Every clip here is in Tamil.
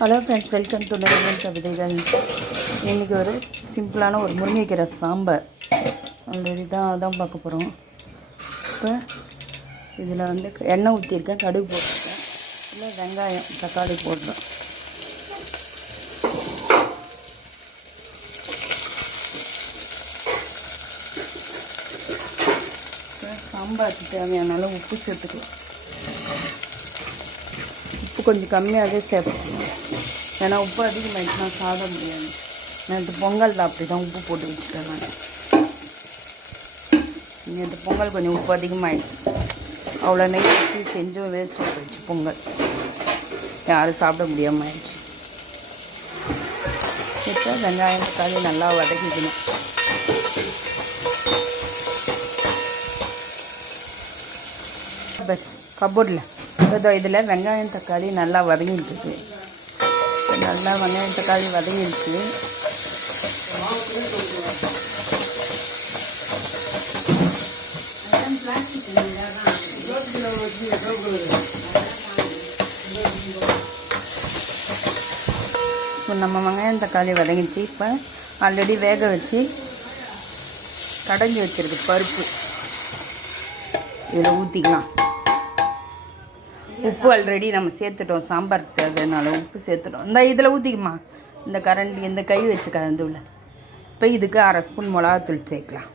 Hello friends, welcome to Narendran கவிதைகள். இன்றைக்கி ஒரு சிம்பிளான ஒரு முருங்கைக்கீரை சாம்பார் ஆல்ரெடி அதான் பார்க்க போகிறோம். இப்போ இதில் வந்து எண்ணெய் ஊற்றிருக்கேன், கடுகு போட்டிருக்கேன், இல்லை வெங்காயம் தக்காளி போடுறேன். சாம்பாருக்கு தேவையான அளவு உப்பு சேர்த்துக்கலாம். உப்பு கொஞ்சம் கம்மியாகவே சேர்ப்பேன், ஏன்னா உப்பு அதிகமாகிடுச்சுன்னா சாப்பிட முடியாது. நேற்று பொங்கலில் அப்படி தான் உப்பு போட்டு வச்சுட்டேன் நான். நேற்று பொங்கல் கொஞ்சம் உப்பு அதிகமாகிடுச்சு, அவ்வளோ நெய் வச்சு செஞ்சும் வேஸ்ட்டாக போயிடுச்சு. பொங்கல் யாரும் சாப்பிட முடியாமல் ஆயிடுச்சு. இப்போ வெங்காயம் தக்காளி நல்லா வதக்கிக்கணும். கபோர்டில் இதில் வெங்காயம் தக்காளி நல்லா வதங்கிட்டுருக்கு. நல்லா வெங்காயம் தக்காளி வதங்கிடுச்சு. இப்போ நம்ம வெங்காயம் தக்காளி வதங்கிடுச்சு. இப்போ ஆல்ரெடி வேக வச்சு கடைஞ்சி வச்சிருக்கு பருப்பு இதில் ஊற்றிக்கலாம். உப்பு ஆல்ரெடி நம்ம சேர்த்துட்டோம், சாம்பாருக்கு தேவையான உப்பு சேர்த்துட்டோம். இந்த இதில் ஊற்றிக்குமா, இந்த கரண்டி இந்த கை வச்சு கலந்து உள்ள. இப்போ இதுக்கு 1/2 ஸ்பூன் மிளகாத்தூள் சேர்க்கலாம்.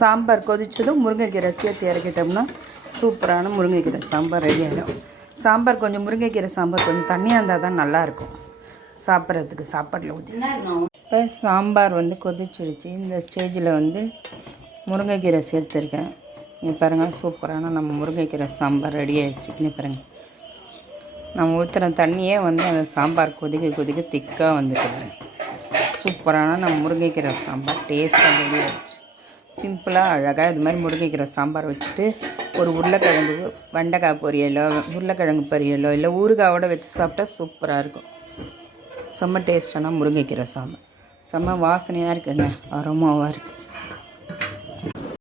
சாம்பார் கொதிச்சதும் முருங்கைக்கீரை சேர்த்து இறக்கிட்டோம்னா சூப்பரான முருங்கைக்கீரை சாம்பார் ரெடி ஆகிடும். சாம்பார் கொஞ்சம் முருங்கைக்கீரை சாம்பார் கொஞ்சம் தண்ணியாக இருந்தால் தான் நல்லாயிருக்கும் சாப்பிட்றதுக்கு, சாப்பாட்டில் ஊற்றி. இப்போ சாம்பார் வந்து கொதிச்சிடுச்சு. இந்த ஸ்டேஜில் வந்து முருங்கைக்கீரை சேர்த்துருக்கேன். இங்கே பாருங்கள், சூப்பரான நம்ம முருங்கைக்கீரை சாம்பார் ரெடி ஆகிடுச்சு. இங்கே பாருங்கள், நம்ம ஊற்றுற தண்ணியே வந்து அந்த சாம்பார் கொதிக்க திக்காக வந்துட்டு சூப்பரான நம்ம முருங்கைக்கீரை சாம்பார் டேஸ்ட்டாக ரெடி ஆகிடுச்சு. சிம்பிளாக அழகாக இது மாதிரி முருங்கைக்கீரை சாம்பார் வச்சுட்டு ஒரு உருளைக்கிழங்கு வெண்டைக்காய் பொரியலோ உருளைக்கிழங்கு பொரியலோ இல்லை ஊறுகாயோடு வச்சு சாப்பிட்டா சூப்பராக இருக்கும். செம்ம டேஸ்டான முருங்கைக்கீரை சாம்பார், செம்ம வாசனையாக இருக்குங்க, அரோமாவாக இருக்குது.